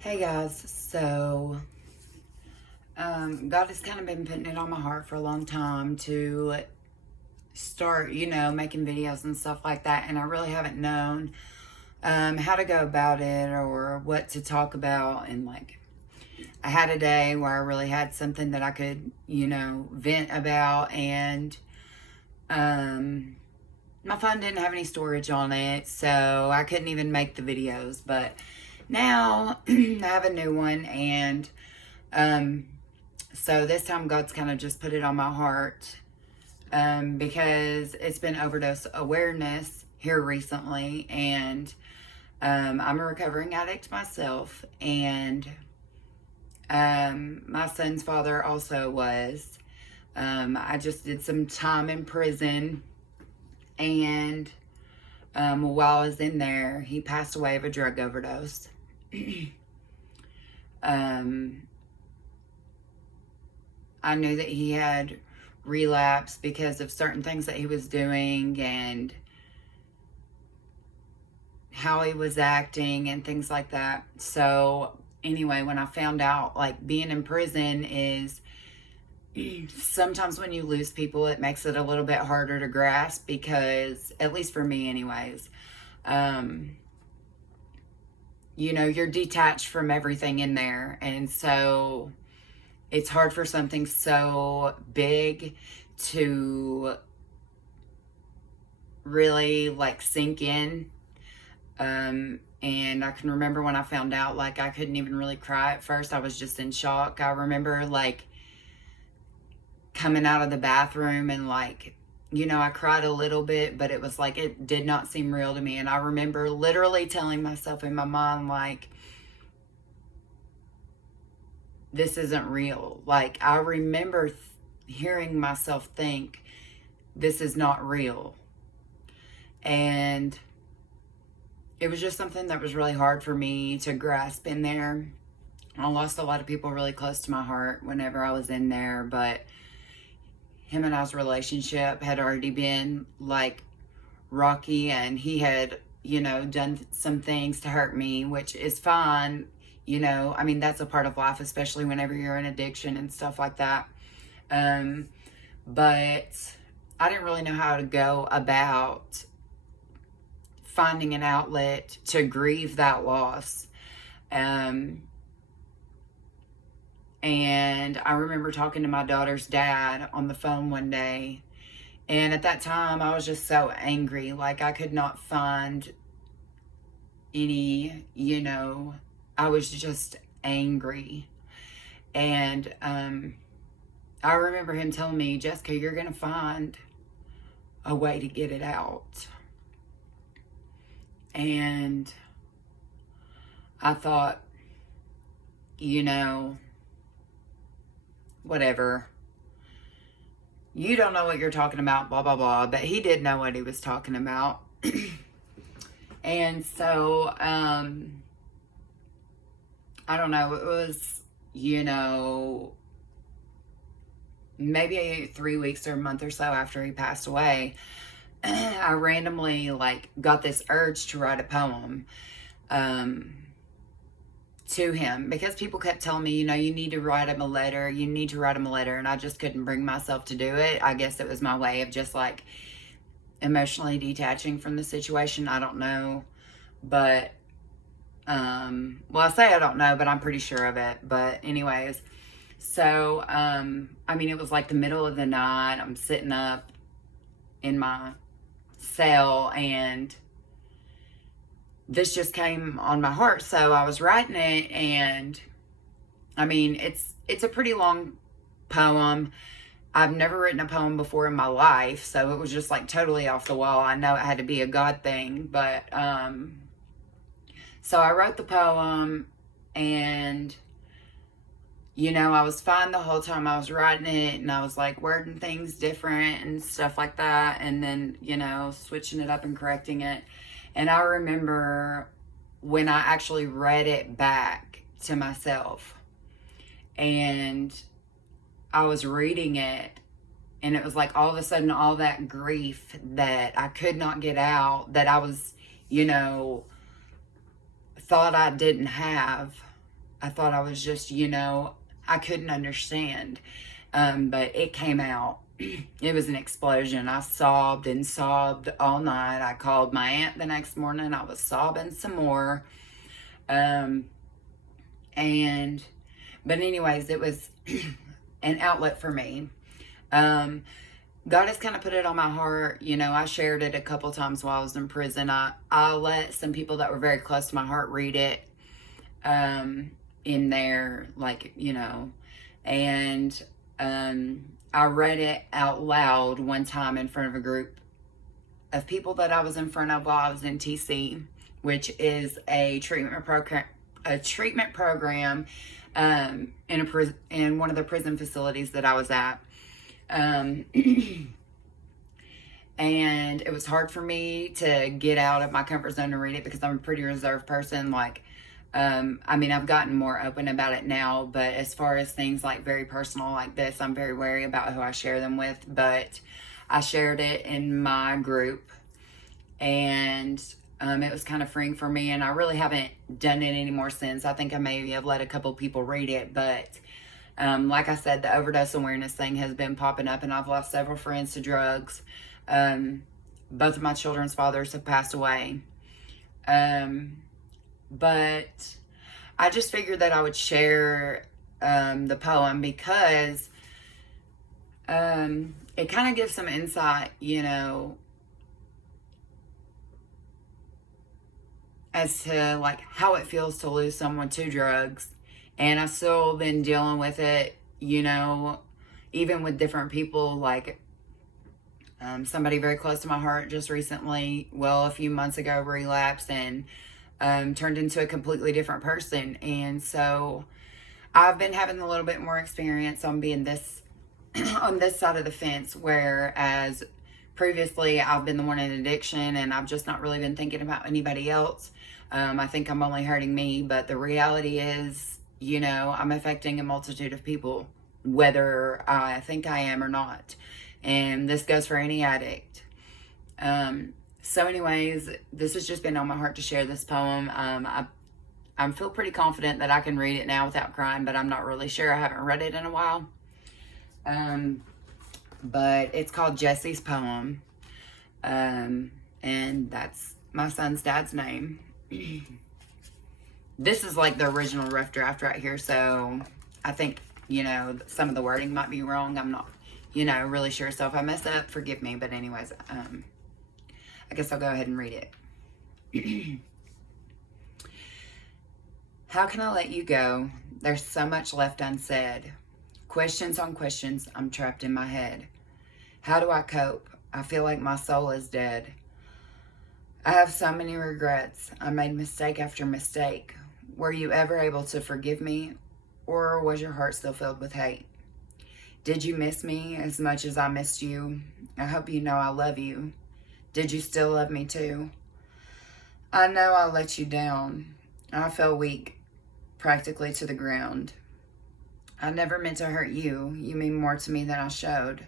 Hey guys, so God has kind of been putting it on my heart for a long time to start, making videos and stuff like that, and I really haven't known how to go about it or what to talk about. And like, I had a day where I really had something that I could, vent about, and my phone didn't have any storage on it, so I couldn't even make the videos. But now I have a new one, and so this time God's kind of just put it on my heart because it's been Overdose Awareness here recently, and I'm a recovering addict myself, and my son's father also was. I just did some time in prison, and while I was in there, he passed away of a drug overdose. I knew that he had relapsed because of certain things that he was doing and how he was acting and things like that. So anyway, when I found out, like, being in prison is, sometimes when you lose people, it makes it a little bit harder to grasp, because, at least for me anyways, you're detached from everything in there. And so it's hard for something so big to really like sink in. And I can remember when I found out, like, I couldn't even really cry at first. I was just in shock. I remember like coming out of the bathroom and like, I cried a little bit, but it was like, it did not seem real to me. And I remember literally telling myself in my mind, like, this isn't real. Like, I remember hearing myself think, this is not real. And it was just something that was really hard for me to grasp in there. I lost a lot of people really close to my heart whenever I was in there, but him and I's relationship had already been like rocky, and he had, done some things to hurt me, which is fine. I mean, that's a part of life, especially whenever you're in addiction and stuff like that. But I didn't really know how to go about finding an outlet to grieve that loss. And I remember talking to my daughter's dad on the phone one day. And at that time, I was just so angry. Like, I could not find any, I was just angry. And I remember him telling me, Jessica, you're going to find a way to get it out. And I thought, whatever. You don't know what you're talking about, blah, blah, blah. But he did know what he was talking about. And so, I don't know. It was, maybe 3 weeks or a month or so after he passed away, I randomly like got this urge to write a poem to him, because people kept telling me, you need to write him a letter, you need to write him a letter, and I just couldn't bring myself to do it. I guess it was my way of just like emotionally detaching from the situation. I don't know, but well, I say I don't know, but I'm pretty sure of it. But anyways, so I mean, it was like the middle of the night. I'm sitting up in my cell, and this just came on my heart. So I was writing it, and I mean, it's a pretty long poem. I've never written a poem before in my life, so it was just like totally off the wall. I know it had to be a God thing, but so I wrote the poem, and I was fine the whole time I was writing it, and I was like wording things different and stuff like that, and then, switching it up and correcting it. And I remember when I actually read it back to myself, and I was reading it, and it was like all of a sudden all that grief that I could not get out, that I was, thought I didn't have, I thought I was just, I couldn't understand. But it came out. It was an explosion. I sobbed and sobbed all night. I called my aunt the next morning. I was sobbing some more. Um, and, but anyways, it was an outlet for me. God has kind of put it on my heart. I shared it a couple times while I was in prison. I let some people that were very close to my heart read it, in there, and, I read it out loud one time in front of a group of people that I was in front of while I was in TC, which is a treatment program, in one of the prison facilities that I was at. And it was hard for me to get out of my comfort zone and read it because I'm a pretty reserved person. I've gotten more open about it now, but as far as things like very personal like this, I'm very wary about who I share them with. But I shared it in my group, and it was kind of freeing for me, and I really haven't done it anymore since. I think I maybe have let a couple people read it, but like I said, the overdose awareness thing has been popping up, and I've lost several friends to drugs. Both of my children's fathers have passed away. But I just figured that I would share the poem because it kind of gives some insight, as to how it feels to lose someone to drugs. And I've still been dealing with it, even with different people, somebody very close to my heart just recently, a few months ago, relapsed and turned into a completely different person. And so I've been having a little bit more experience on being on this side of the fence, whereas previously I've been the one in addiction and I've just not really been thinking about anybody else. I think I'm only hurting me, but the reality is, I'm affecting a multitude of people, whether I think I am or not. And this goes for any addict. So anyways, this has just been on my heart to share this poem. I feel pretty confident that I can read it now without crying, but I'm not really sure. I haven't read it in a while. But it's called Jesse's Poem. And that's my son's dad's name. This is the original rough draft right here. So I think, some of the wording might be wrong. I'm not, really sure. So if I mess up, forgive me. But anyways, I guess I'll go ahead and read it. How can I let you go? There's so much left unsaid. Questions on questions, I'm trapped in my head. How do I cope? I feel like my soul is dead. I have so many regrets. I made mistake after mistake. Were you ever able to forgive me? Or was your heart still filled with hate? Did you miss me as much as I missed you? I hope you know I love you. Did you still love me too? I know I let you down. I fell weak, practically to the ground. I never meant to hurt you. You mean more to me than I showed.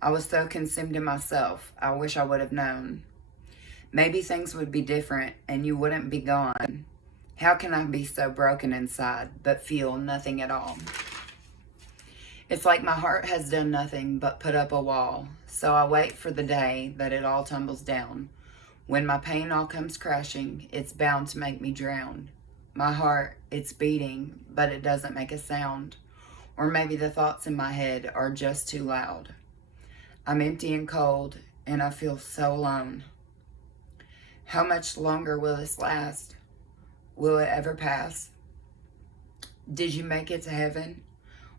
I was so consumed in myself. I wish I would have known. Maybe things would be different and you wouldn't be gone. How can I be so broken inside but feel nothing at all? It's like my heart has done nothing but put up a wall. So I wait for the day that it all tumbles down. When my pain all comes crashing, it's bound to make me drown. My heart, it's beating, but it doesn't make a sound. Or maybe the thoughts in my head are just too loud. I'm empty and cold, and I feel so alone. How much longer will this last? Will it ever pass? Did you make it to heaven?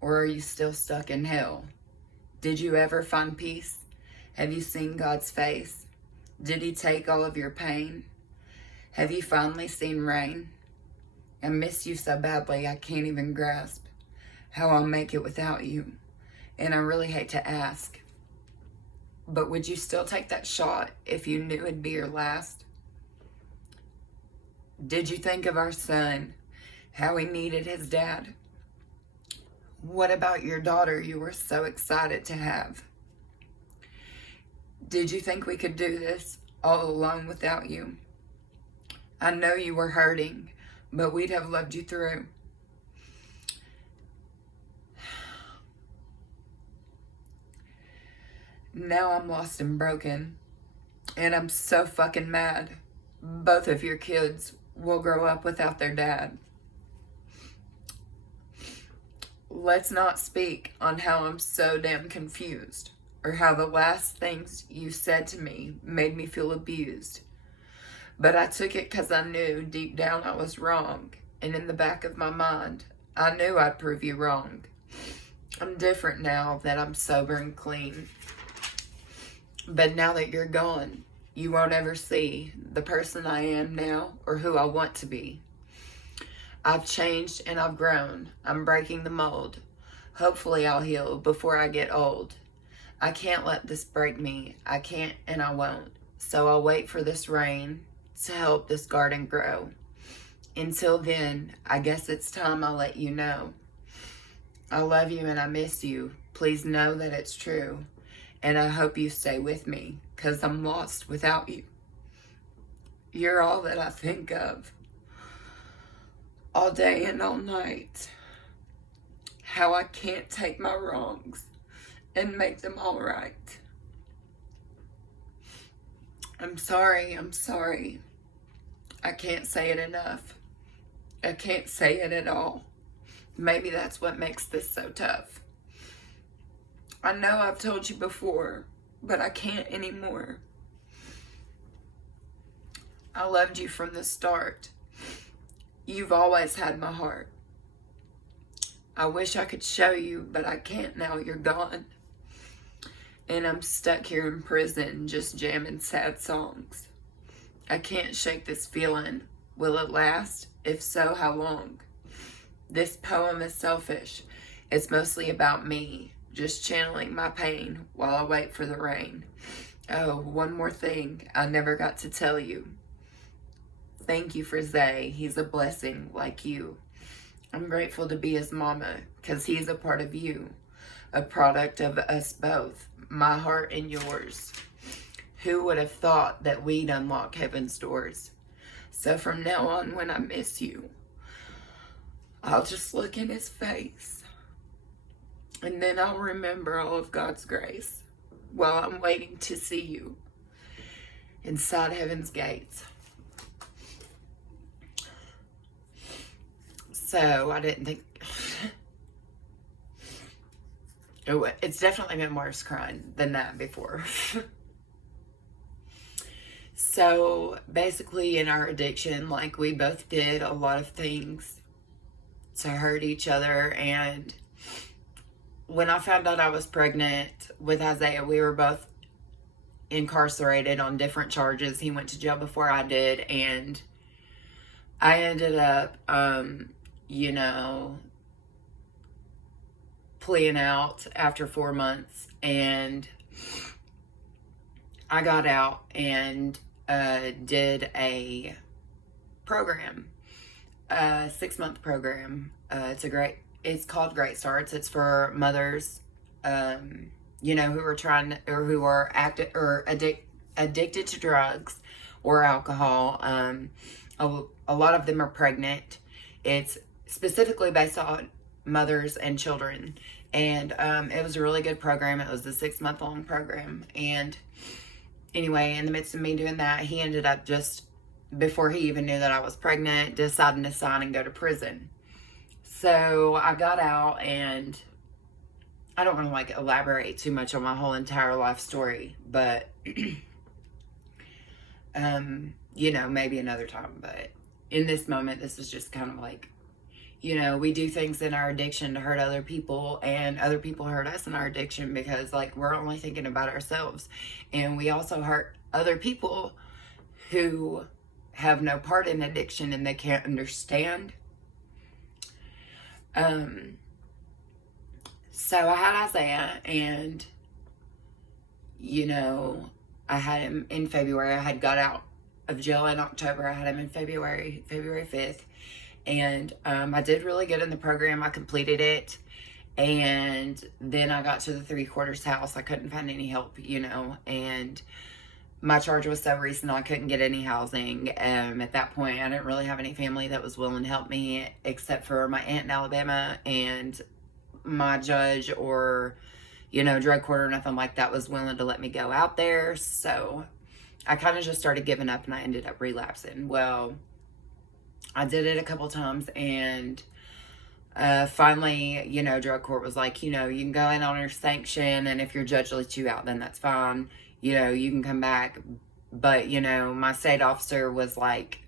Or are you still stuck in hell? Did you ever find peace? Have you seen God's face? Did he take all of your pain? Have you finally seen rain? I miss you so badly I can't even grasp how I'll make it without you. And I really hate to ask, but would you still take that shot if you knew it'd be your last? Did you think of our son, how he needed his dad? What about your daughter you were so excited to have? Did you think we could do this all alone without you? I know you were hurting, but we'd have loved you through. Now I'm lost and broken, and I'm so fucking mad. Both of your kids will grow up without their dad. Let's not speak on how I'm so damn confused, or how the last things you said to me made me feel abused. But I took it because I knew deep down I was wrong, and in the back of my mind, I knew I'd prove you wrong. I'm different now that I'm sober and clean. But now that you're gone, you won't ever see the person I am now or who I want to be. I've changed and I've grown. I'm breaking the mold. Hopefully I'll heal before I get old. I can't let this break me. I can't and I won't. So I'll wait for this rain to help this garden grow. Until then, I guess it's time I let you know. I love you and I miss you. Please know that it's true. And I hope you stay with me, 'cause I'm lost without you. You're all that I think of, all day and all night. How I can't take my wrongs and make them all right. I'm sorry. I can't say it enough. I can't say it at all. Maybe that's what makes this so tough. I know I've told you before, but I can't anymore. I loved you from the start. You've always had my heart. I wish I could show you, but I can't now you're gone. And I'm stuck here in prison just jamming sad songs. I can't shake this feeling. Will it last? If so, how long? This poem is selfish. It's mostly about me, just channeling my pain while I wait for the rain. Oh, one more thing I never got to tell you. Thank you for Zay. He's a blessing like you. I'm grateful to be his mama, 'cause he's a part of you, a product of us both, my heart and yours. Who would have thought that we'd unlock heaven's doors? So from now on, when I miss you, I'll just look in his face, and then I'll remember all of God's grace while I'm waiting to see you inside heaven's gates. So I didn't think... It's definitely been worse crying than that before. So basically in our addiction, like, we both did a lot of things to hurt each other. And when I found out I was pregnant with Isaiah, we were both incarcerated on different charges. He went to jail before I did, and I ended up, pleading out after 4 months, and I got out and did a program, a 6-month program. It's called Great Starts. It's for mothers, who are trying, or who are addicted to drugs or alcohol. A lot of them are pregnant. It's specifically based on mothers and children. And it was a really good program. It was a 6-month-long program. And anyway, in the midst of me doing that, he ended up, just before he even knew that I was pregnant, deciding to sign and go to prison. So I got out, and I don't want to elaborate too much on my whole entire life story, but maybe another time. But in this moment, this is just kind of we do things in our addiction to hurt other people, and other people hurt us in our addiction because we're only thinking about ourselves. And we also hurt other people who have no part in addiction and they can't understand. So I had Isaiah, and I had him in February. I had got out of jail in October. I had him in February 5th. And I did really good in the program. I completed it. And then I got to the 3/4 house. I couldn't find any help, and my charge was so recent I couldn't get any housing. At that point, I didn't really have any family that was willing to help me, except for my aunt in Alabama and my judge, or drug court or nothing like that was willing to let me go out there. So I kind of just started giving up and I ended up relapsing. Well, I did it a couple times, and finally, drug court was like, you can go in on your sanction, and if your judge lets you out, then that's fine. You can come back. But, my state officer was like,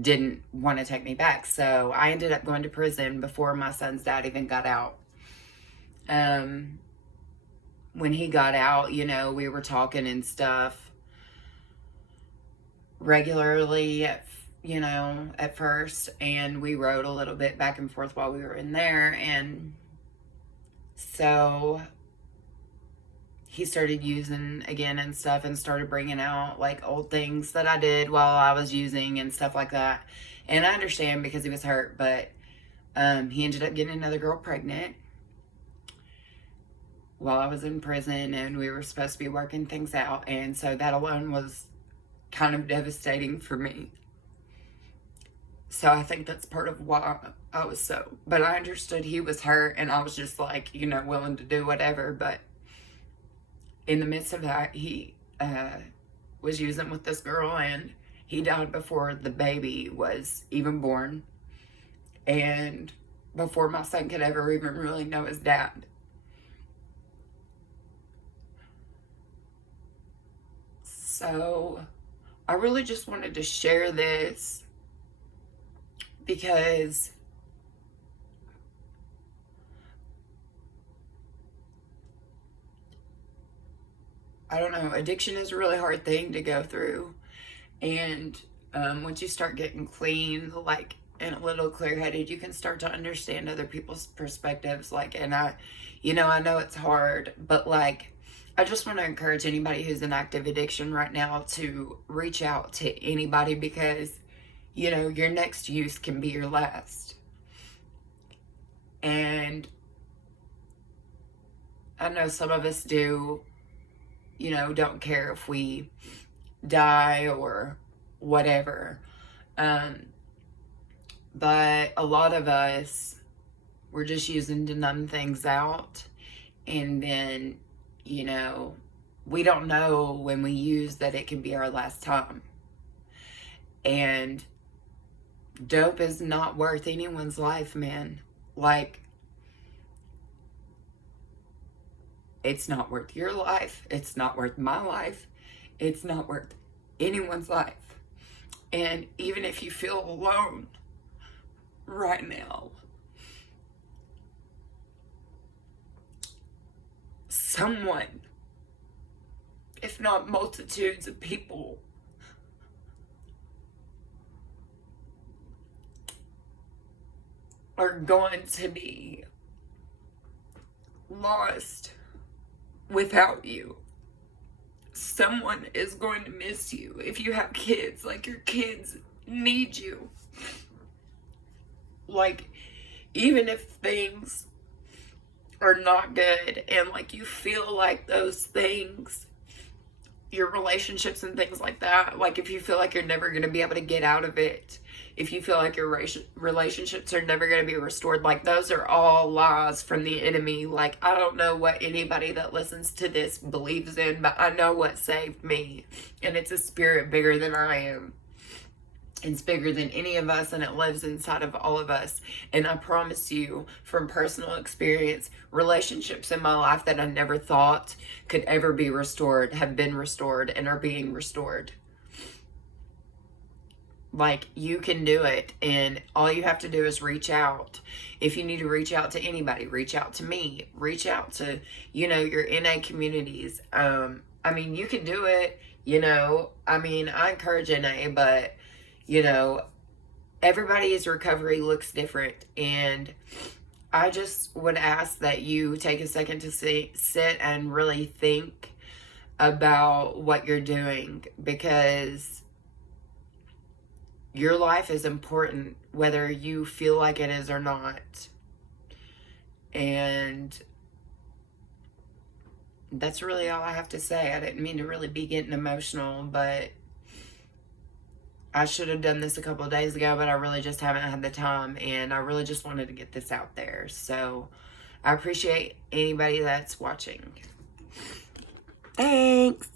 didn't want to take me back. So I ended up going to prison before my son's dad even got out. When he got out, we were talking and stuff regularly at first, and we wrote a little bit back and forth while we were in there. And so he started using again and stuff, and started bringing out like old things that I did while I was using and stuff like that. And I understand because he was hurt, but he ended up getting another girl pregnant while I was in prison, and we were supposed to be working things out. And so that alone was kind of devastating for me. So I think that's part of why I was but I understood he was hurt, and I was just like, willing to do whatever. But in the midst of that, he was using with this girl, and he died before the baby was even born, and before my son could ever even really know his dad. So I really just wanted to share this because I don't know, addiction is a really hard thing to go through. And once you start getting clean, like, and a little clear-headed, you can start to understand other people's perspectives. Like, and I know it's hard, but like, I just want to encourage anybody who's in active addiction right now to reach out to anybody, because your next use can be your last. And I know some of us don't care if we die or whatever. But a lot of us, we're just using to numb things out. And then, we don't know when we use that it can be our last time. And dope is not worth anyone's life, man. Like, it's not worth your life. It's not worth my life. It's not worth anyone's life. And even if you feel alone right now, someone, if not multitudes of people, are going to be lost without you. Someone is going to miss you. If you have kids, like, your kids need you. Like, even if things are not good, and like, you feel like those things, your relationships and things like that, like, if you feel like you're never going to be able to get out of it, if you feel like your relationships are never going to be restored, like, those are all lies from the enemy. Like, I don't know what anybody that listens to this believes in, but I know what saved me, and it's a spirit bigger than I am. It's bigger than any of us, and it lives inside of all of us. And I promise you, from personal experience, relationships in my life that I never thought could ever be restored have been restored and are being restored. Like, you can do it, and all you have to do is reach out. If you need to reach out to anybody, reach out to me. Reach out to, your NA communities. You can do it, I encourage NA, but everybody's recovery looks different. And I just would ask that you take a second to sit and really think about what you're doing, because your life is important, whether you feel like it is or not. And that's really all I have to say. I didn't mean to really be getting emotional, but I should have done this a couple of days ago, but I really just haven't had the time, and I really just wanted to get this out there. So I appreciate anybody that's watching. Thanks.